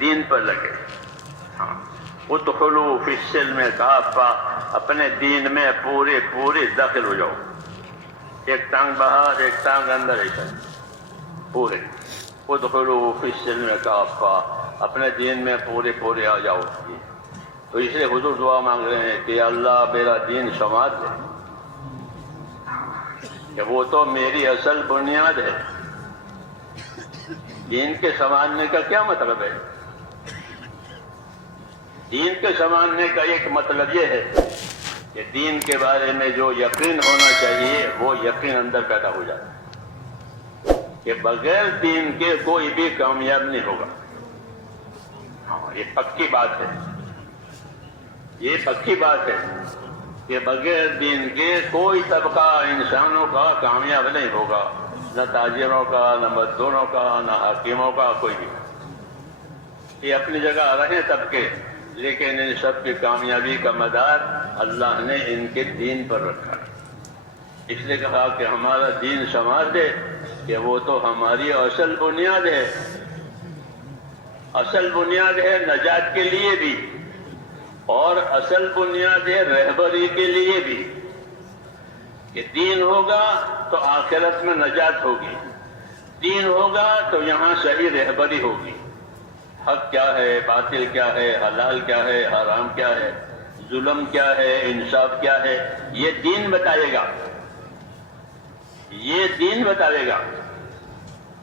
دین پر لگے. ہاں ادخلوا فی السلم کافہ، اپنے دین میں پورے داخل ہو جاؤ. ایک ٹانگ باہر ایک ٹانگ اندر، ایسا پورے. ادخلوا فی السلم کافہ، اپنے دین میں پورے آ جاؤ. تو اس لیے حضور دعا مانگ رہے ہیں کہ اللہ میرا دین سنوار دے، کہ وہ تو میری اصل بنیاد ہے. دین کے سنوارنے کا کیا مطلب ہے؟ دین کے سنوارنے کا ایک مطلب یہ ہے کہ دین کے بارے میں جو یقین ہونا چاہیے وہ یقین اندر پیدا ہو جاتا ہے کہ بغیر دین کے کوئی بھی کامیاب نہیں ہوگا. ہاں یہ پکی بات ہے، یہ پکی بات ہے کہ بغیر دین کے کوئی طبقہ انسانوں کا کامیاب نہیں ہوگا، نہ تاجروں کا، نہ مزدوروں کا، نہ حاکموں کا، کوئی بھی. یہ اپنی جگہ رہے طبقے، لیکن ان سب کی کامیابی کا مدار اللہ نے ان کے دین پر رکھا. اس لیے کہا کہ ہمارا دین سنوار دے، کہ وہ تو ہماری اصل بنیاد ہے. اصل بنیاد ہے نجات کے لیے بھی، اور اصل بنیاد ہے رہبری کے لیے بھی. کہ دین ہوگا تو آخرت میں نجات ہوگی، دین ہوگا تو یہاں صحیح رہبری ہوگی. حق کیا ہے، باطل کیا ہے، حلال کیا ہے، حرام کیا ہے، ظلم کیا ہے، انصاف کیا ہے، یہ دین بتائے گا. یہ دین بتائے گا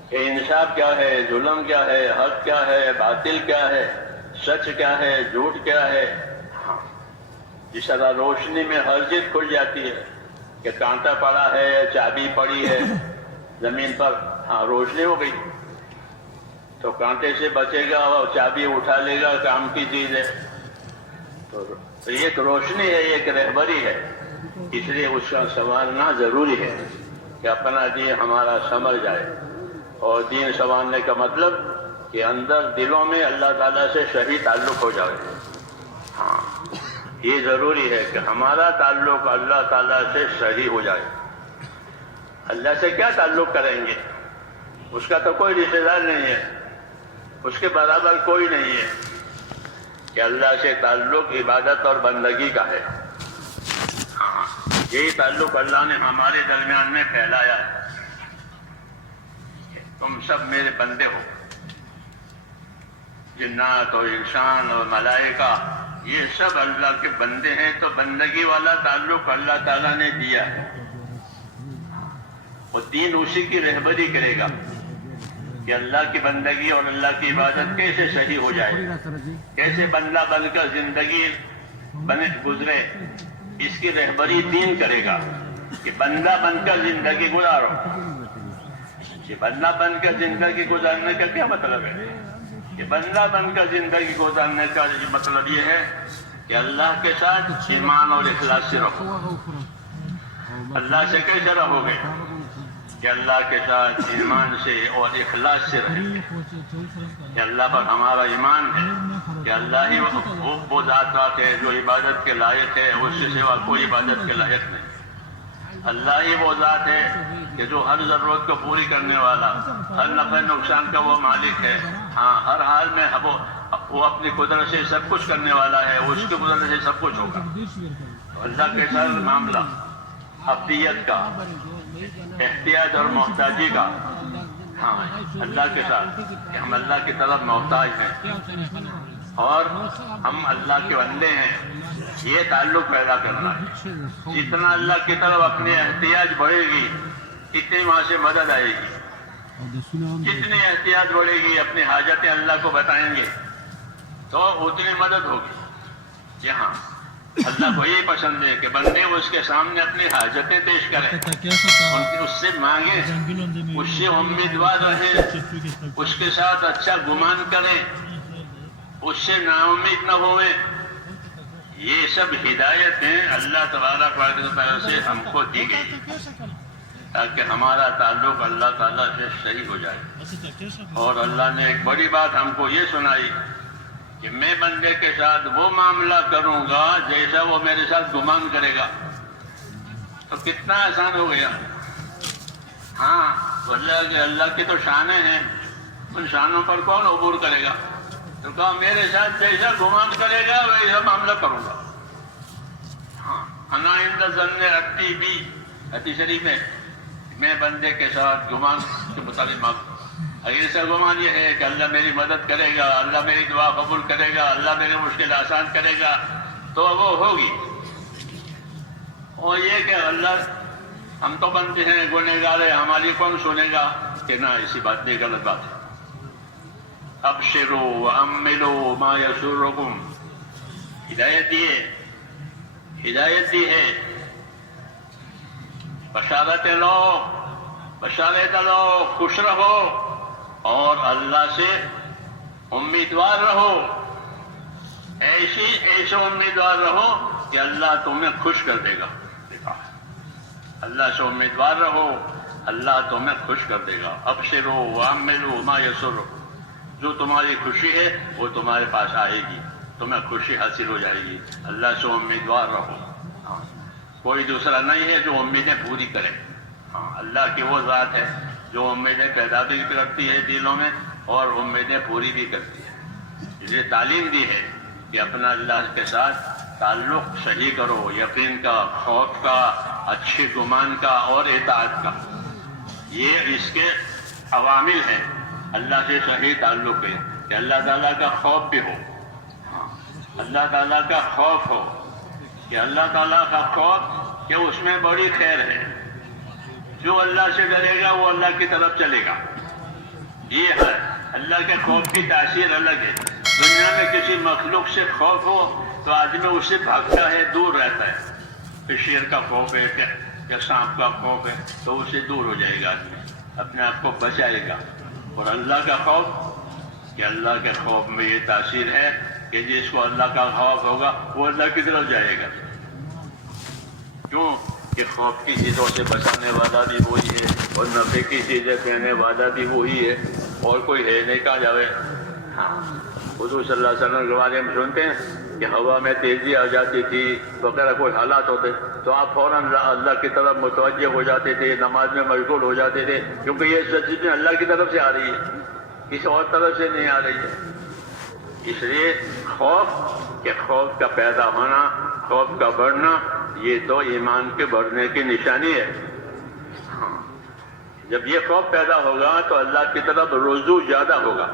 کہ انصاف کیا ہے، ظلم کیا ہے، حق کیا ہے، باطل کیا ہے، سچ کیا ہے، جھوٹ کیا ہے. جس طرح روشنی میں ہر چیز کھل جاتی ہے کہ کانٹا پڑا ہے، چابی پڑی ہے زمین پر، ہاں روشنی ہو گئی، تو کانٹے سے بچے گا اور چابی اٹھا لے گا، کام کی چیز ہے. تو ایک روشنی ہے، ایک رہبری ہے. اس لیے اس کا سنوارنا ضروری ہے کہ اپنا دین ہمارا سمجھ جائے. اور دین سنوارنے کا مطلب کہ اندر دلوں میں اللہ تعالیٰ سے صحیح تعلق ہو جائے. ہاں یہ ضروری ہے کہ ہمارا تعلق اللہ تعالیٰ سے صحیح ہو جائے. اللہ سے کیا تعلق کریں گے؟ اس کا تو کوئی رشتہ دار نہیں ہے، اس کے برابر کوئی نہیں ہے. کہ اللہ سے تعلق عبادت اور بندگی کا ہے. ہاں یہی تعلق اللہ نے ہمارے درمیان میں پھیلایا ہے. تم سب میرے بندے ہو، جنات اور انسان اور ملائکہ یہ سب اللہ کے بندے ہیں. تو بندگی والا تعلق اللہ تعالیٰ نے دیا ہے، وہ دین اسی کی رہبری کرے گا کہ اللہ کی بندگی اور اللہ کی عبادت کیسے صحیح ہو جائے، کیسے بندہ بن کر زندگی گزرے. اس کی رہبری دین کرے گا کہ بندہ بن کر زندگی گزارو. کہ بندہ بن کر زندگی گزارنے کا کیا مطلب ہے؟ کہ بندہ بن کر زندگی گزارنے کا مطلب یہ ہے کہ اللہ کے ساتھ ایمان اور اخلاص سے رہو. اللہ سے کیسے رہو گے؟ کہ اللہ کے ساتھ ایمان سے اور اخلاص سے رہے. کہ اللہ پر ہمارا ایمان ہے کہ اللہ ہی وہ ذات ہے جو عبادت کے لائق ہے، اس سے سوا کوئی عبادت کے لائق نہیں. اللہ ہی وہ ذات ہے کہ جو ہر ضرورت کو پوری کرنے والا، ہر نفع نقصان کا وہ مالک ہے. ہاں ہر حال میں وہ اپنی قدرت سے سب کچھ کرنے والا ہے، اس کی قدرت سے سب کچھ ہوگا. اللہ کے ساتھ معاملہ عبدیت کا، احتیاج اور محتاجی کا. ہاں اللہ کے ساتھ کہ ہم اللہ کی طرف محتاج ہیں اور ہم اللہ کے بندے ہیں، یہ تعلق پیدا کرنا ہے. جتنا اللہ کی طرف اپنی احتیاج بڑھے گی اتنی وہاں سے مدد آئے گی. جتنی احتیاج بڑھے گی، اپنی حاجتیں اللہ کو بتائیں گے تو اتنی مدد ہوگی. یہاں اللہ کو یہ پسند ہے کہ بندے اس کے سامنے اپنی حاجتیں پیش کریں، اس سے مانگیں، اس سے امیدوار رہیں، اس کے ساتھ اچھا گمان کریں، اس سے نا امید نہ ہوئیں. یہ سب ہدایت ہیں اللہ تبارک و تعالیٰ سے ہم کو دی گئی تاکہ ہمارا تعلق اللہ تعالیٰ سے صحیح ہو جائے. اور اللہ نے ایک بڑی بات ہم کو یہ سنائی کہ میں بندے کے ساتھ وہ معاملہ کروں گا جیسا وہ میرے ساتھ گمان کرے گا. تو کتنا آسان ہو گیا. ہاں اللہ کی تو شانیں ہیں، ان شانوں پر کون عبور کرے گا؟ تو کہا میرے ساتھ جیسا گمان کرے گا ویسا معاملہ کروں گا. ہاں انا عند ظن عبدی بی، حدیث شریف ہے میں بندے کے ساتھ گمان کے مطابق مانگوں. اگر ایسا گمان یہ ہے کہ اللہ میری مدد کرے گا، اللہ میری دعا قبول کرے گا، اللہ میری مشکل آسان کرے گا تو وہ ہوگی. اور یہ کہ اللہ ہم تو بنتے ہیں گنہگار ہیں، ہماری کون سنے گا، کہ نہ ایسی بات نہیں، غلط بات ہے. ابشروا واملوا ما یسرکم، ہدایت دی ہے، بشارت لو، خوش رہو اور اللہ سے امیدوار رہو. ایسے امیدوار رہو کہ اللہ تمہیں خوش کر دے گا. اللہ سے امیدوار رہو، اللہ تمہیں خوش کر دے گا. ابشروا واملوا ما یسرکم، جو تمہاری خوشی ہے وہ تمہارے پاس آئے گی، تمہیں خوشی حاصل ہو جائے گی. اللہ سے امیدوار رہو. کوئی دوسرا نہیں ہے جو امیدیں پوری کرے. ہاں اللہ کی وہ ذات ہے جو امیدیں پیدا بھی کرتی ہے دلوں میں اور امیدیں پوری بھی کرتی ہے. اس لیے تعلیم دی ہے کہ اپنا اللہ کے ساتھ تعلق صحیح کرو، یقین کا، خوف کا، اچھے گمان کا اور اطاعت کا. یہ اس کے عوامل ہیں. اللہ سے صحیح تعلق ہے کہ اللہ تعالیٰ کا خوف بھی ہو، اللہ تعالیٰ کا خوف ہو، کہ اللہ تعالیٰ کا خوف کہ اس میں بڑی خیر ہے. جو اللہ سے ڈرے گا وہ اللہ کی طرف چلے گا. یہ ہے اللہ کے خوف کی تاثیر الگ ہے. دنیا میں کسی مخلوق سے خوف ہو تو آدمی اس سے بھاگتا ہے، دور رہتا ہے. کہ شیر کا خوف ہے کہ سانپ کا خوف ہے تو اس سے دور ہو جائے گا آدمی، اپنے آپ کو بچائے گا. اور اللہ کا خوف کہ اللہ کے خوف میں یہ تاثیر ہے کہ جس کو اللہ کا خوف ہوگا وہ اللہ کی طرف جائے گا. کیوں کہ خوف کی چیزوں سے بچانے والا بھی وہی ہے اور نفع کی چیزیں دینے والا بھی وہی ہے، اور کوئی ہے نہیں. کہا جاوے حضور صلی اللہ علیہ وسلم کے بارے میں سنتے ہیں کہ ہوا میں تیزی آ جاتی تھی وغیرہ کوئی حالات ہوتے تو آپ فوراً اللہ کی طرف متوجہ ہو جاتے تھے، نماز میں مشغول ہو جاتے تھے، کیونکہ یہ سب چیزیں اللہ کی طرف سے آ رہی ہے، کسی اور طرف سے نہیں آ رہی ہے. اس لیے خوف کا پیدا ہونا، خوف کا بڑھنا، یہ تو ایمان کے بڑھنے کی نشانی ہے. جب یہ خوف پیدا ہوگا تو اللہ کی طرف رجوع زیادہ ہوگا.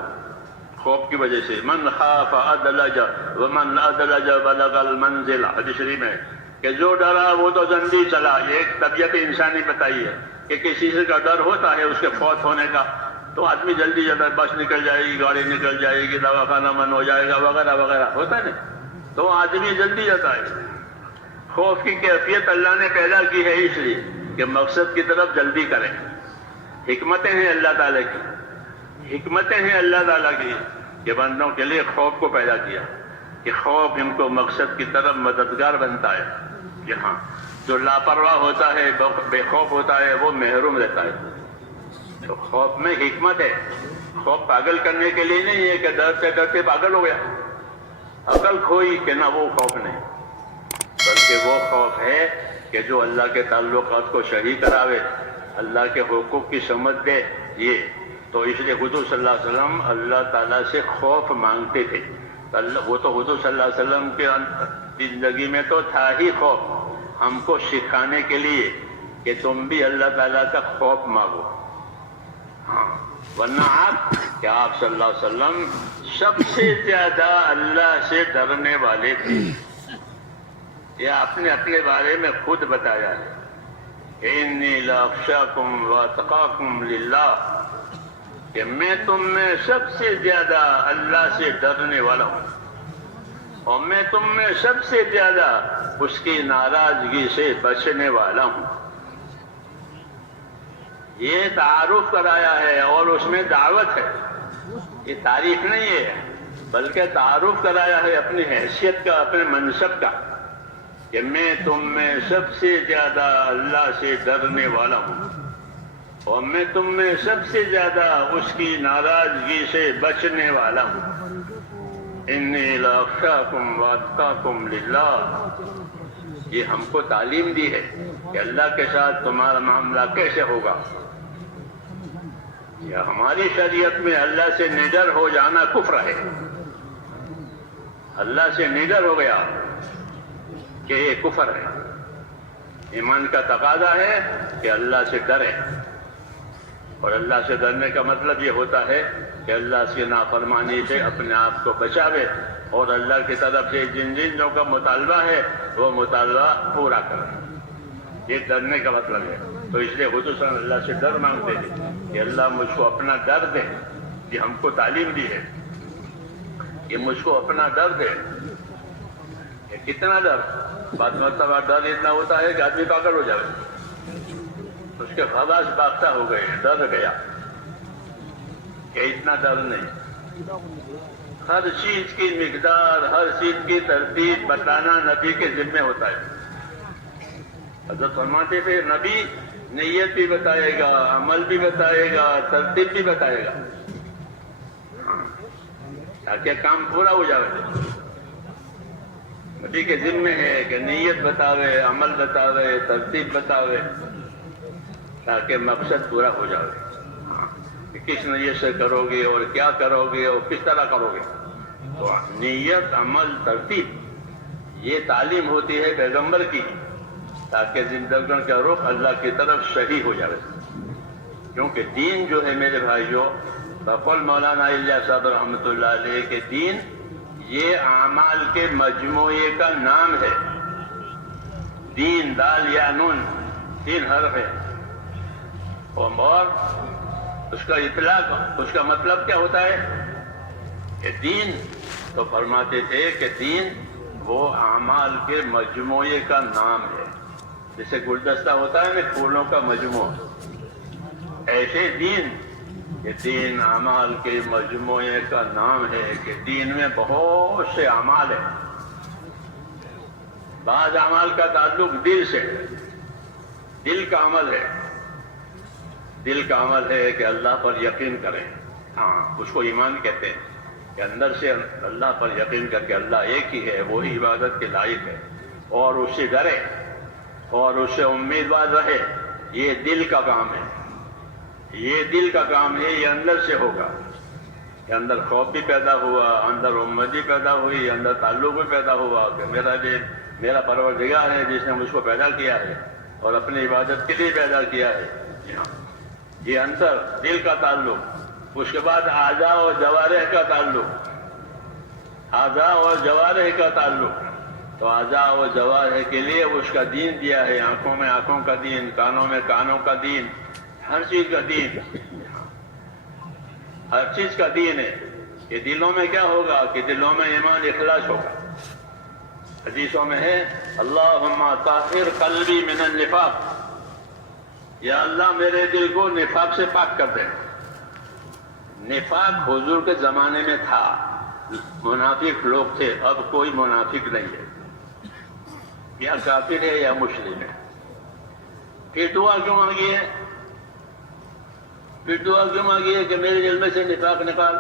خوف کی وجہ سے من خاف ادلج ومن ادلج بلغ المنزل، حدیث شریف میں کہ جو ڈرا وہ تو جلدی چلا. یہ ایک طبیعت انسانی بتائی ہے کہ کسی سے کا ڈر ہوتا ہے اس کے فوت ہونے کا تو آدمی جلدی جاتا ہے، بس نکل جائے گی، گاڑی نکل جائے گی، دواخانہ بند ہو جائے گا وغیرہ وغیرہ ہوتا ہے تو آدمی جلدی جاتا ہے. خوف کی کیفیت اللہ نے پیدا کی ہے اس لیے کہ مقصد کی طرف جلدی کریں. حکمتیں ہیں اللہ تعالیٰ کی، حکمتیں ہیں اللہ تعالیٰ کی کہ بندوں کے لیے خوف کو پیدا کیا کہ خوف ان کو مقصد کی طرف مددگار بنتا ہے. کہ ہاں جو لاپرواہ ہوتا ہے، بے خوف ہوتا ہے، وہ محروم رہتا ہے. تو خوف میں حکمت ہے. خوف پاگل کرنے کے لیے نہیں ہے کہ ڈرتے ڈرتے پاگل ہو گیا، عقل کھوئی کہ نہ، وہ خوف نہیں، بلکہ وہ خوف ہے کہ جو اللہ کے تعلقات کو صحیح کراوے، اللہ کے حقوق کی سمجھ دے. یہ تو اس لیے حضور صلی اللہ علیہ وسلم اللہ تعالیٰ سے خوف مانگتے تھے. وہ تو حضور صلی اللہ علیہ وسلم کے زندگی میں تو تھا ہی خوف، ہم کو سکھانے کے لیے کہ تم بھی اللہ تعالیٰ کا خوف مانگو. ہاں ورنہ کہ آپ صلی اللہ علیہ وسلم سب سے زیادہ اللہ سے ڈرنے والے تھے. یہ آپ نے اپنے بارے میں خود بتایا ہے، انی لاخشاکم واتقاکم للہ، کہ میں تم میں سب سے زیادہ اللہ سے ڈرنے والا ہوں اور میں تم میں سب سے زیادہ اس کی ناراضگی سے بچنے والا ہوں. یہ تعارف کرایا ہے اور اس میں دعوت ہے. یہ تعریف نہیں ہے بلکہ تعارف کرایا ہے اپنی حیثیت کا، اپنے منصب کا، کہ میں تم میں سب سے زیادہ اللہ سے ڈرنے والا ہوں اور میں تم میں سب سے زیادہ اس کی ناراضگی سے بچنے والا ہوں. انی لاخشاکم واتقاکم للہ. یہ ہم کو تعلیم دی ہے کہ اللہ کے ساتھ تمہارا معاملہ کیسے ہوگا. یا ہماری شریعت میں اللہ سے نڈر ہو جانا کفر ہے، اللہ سے نڈر ہو گیا کہ یہ کفر ہے. ایمان کا تقاضا ہے کہ اللہ سے ڈرے, اور اللہ سے ڈرنے کا مطلب یہ ہوتا ہے کہ اللہ سے نافرمانی سے اپنے آپ کو بچاوے, اور اللہ کی طرف سے جن چیزوں کا مطالبہ ہے وہ مطالبہ پورا کرے. یہ ڈرنے کا مطلب ہے. تو اس لیے خصوصاً اللہ سے ڈر مانگتے ہیں کہ اللہ مجھ کو اپنا ڈر دے. یہ ہم کو تعلیم دی ہے کہ مجھ کو اپنا ڈر دے. کہ کتنا ڈر؟ بعض مرتبہ ڈر اتنا ہوتا ہے کہ آدمی پاگل ہو جائے, اس کے خواص باختہ ہو گئے, ڈر گیا. کہ اتنا ڈر نہیں. ہر چیز کی مقدار, ہر چیز کی ترتیب بتانا نبی کے ذمہ ہوتا ہے. حضرت فرماتے تھے نبی نیت بھی بتائے گا, عمل بھی بتائے گا, ترتیب بھی بتائے گا, تاکہ کام پورا ہو جائے. نبی کے ذمہ ہے کہ نیت بتاوے, عمل بتاوے, ترتیب بتاوے, تاکہ مقصد پورا ہو جائے. کہ کس نیت سے کرو گے اور کیا کرو گے اور کس طرح کرو گے. تو نیت, عمل, ترتیب یہ تعلیم ہوتی ہے پیغمبر کی, تاکہ زندگیوں کا رخ اللہ کی طرف صحیح ہو جائے. کیونکہ دین جو ہے میرے بھائیوں, بقول مولانا الیاس صاحب رحمۃ اللہ علیہ کہ دین یہ اعمال کے مجموعے کا نام ہے. دین دال یا نون 3 حرف ہے, اور اس کا اطلاق, اس کا مطلب کیا ہوتا ہے کہ دین, تو فرماتے تھے کہ دین وہ اعمال کے مجموعے کا نام ہے. جیسے گلدستہ ہوتا ہے نا پھولوں کا مجموعہ, ایسے دین, کہ دین اعمال کے مجموعے کا نام ہے. کہ دین میں بہت سے اعمال ہیں. بعض اعمال کا تعلق دل سے, دل کا عمل ہے. دل کا عمل ہے کہ اللہ پر یقین کریں, ہاں اس کو ایمان کہتے ہیں. کہ اندر سے اللہ پر یقین کر کے اللہ ایک ہی ہے, وہی عبادت کے لائق ہے, اور اس سے ڈرے اور اس سے امیدوار رہے. یہ دل کا کام ہے, یہ دل کا کام ہے. یہ اندر سے ہوگا کہ اندر خوف بھی پیدا ہوا, اندر امید بھی پیدا ہوئی, اندر تعلق بھی پیدا ہوا کہ میرا دل میرا پروردگار ہے جس نے مجھ کو پیدا کیا ہے اور اپنی عبادت کے لیے پیدا کیا ہے. یہ اندر دل کا تعلق. اس کے بعد اعضاء اور جوارح کا تعلق, اعضاء اور جوارح کا تعلق. تو اعضاء اور جوارح کے لیے اس کا دین دیا ہے. آنکھوں میں آنکھوں کا دین, کانوں میں کانوں کا دین, ہر چیز کا دین, ہر چیز کا دین ہے. کہ دلوں میں کیا ہوگا کہ دلوں میں ایمان اخلاص ہوگا. حدیثوں میں ہے اللہم طہر قلبی من النفاق, یا اللہ میرے دل کو نفاق سے پاک کر دے. نفاق حضور کے زمانے میں تھا, منافق لوگ تھے, اب کوئی منافق نہیں ہے, یا کافر ہے یا مشرک ہے. پھر دعا کیوں مانگی ہے؟ پھر دعا کیوں مانگی ہے کہ میرے دل میں سے نفاق نکال؟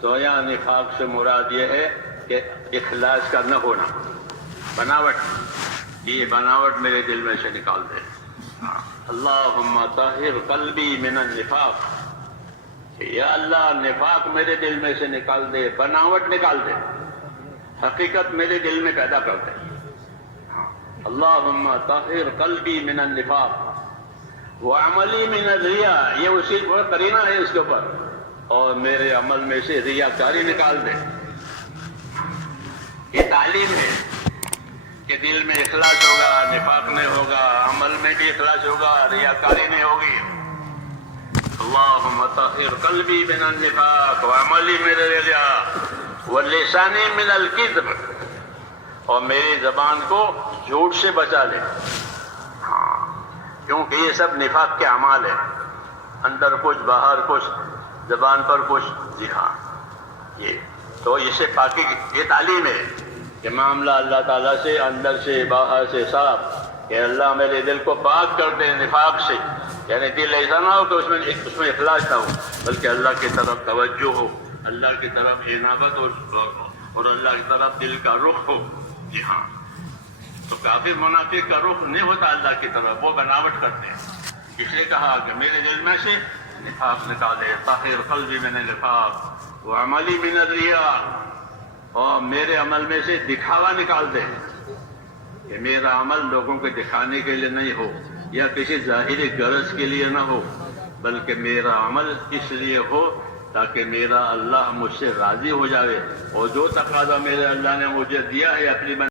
تو یہاں نفاق سے مراد یہ ہے کہ اخلاص کا نہ ہونا, بناوٹ. یہ بناوٹ میرے دل میں سے نکال دے. اللہم طہر قلبی من النفاق, یا اللہ نفاق میرے دل میں سے نکال دے, بناوٹ نکال دے, حقیقت میرے دل میں پیدا کر دے. اللہم طہر قلبی من النفاق وعملی من الریا, یہ اسی پر قرینہ ہے اس کے اوپر, اور میرے عمل میں سے ریاکاری نکال دے. یہ تعلیم ہے کہ دل میں اخلاص ہوگا, نفاق نہیں ہوگا, عمل میں بھی اخلاص ہوگا, ریاکاری نہیں ہوگی. اللہم طہر قلبی من النفاق وعملی من الریا ولسانی من الکذب, اور میری زبان کو جھوٹ سے بچا لے. کیونکہ یہ سب نفاق کے اعمال ہیں, اندر کچھ باہر کچھ, زبان پر کچھ. جی ہاں, یہ تو اس سے پاکی, یہ تعلیم ہے کہ معاملہ اللہ تعالیٰ سے اندر سے باہر سے صاف, کہ اللہ میرے دل کو پاک کر دے نفاق سے. یعنی دل ایسا نہ ہو کہ اس میں اخلاص نہ ہو, بلکہ اللہ کی طرف توجہ ہو, اللہ کی طرف انابت اور اللہ کی طرف دل کا رخ ہو. جی ہاں, تو کافر منافق کا رخ نہیں ہوتا اللہ کی طرف, وہ بناوٹ کرتے ہیں. اس لیے کہا کہ میرے دل میں سے نفاق نکالے. طاہر قلبی من النفاق وعملی من الریا, اور میرے عمل میں سے دکھاوا نکالتے ہیں کہ میرا عمل لوگوں کو دکھانے کے لیے نہیں ہو یا کسی ظاہری غرض کے لیے نہ ہو، بلکہ میرا عمل اس لیے ہو تاکہ میرا اللہ مجھ سے راضی ہو جاوے، اور جو تقاضا میرے اللہ نے مجھے دیا ہے اپنی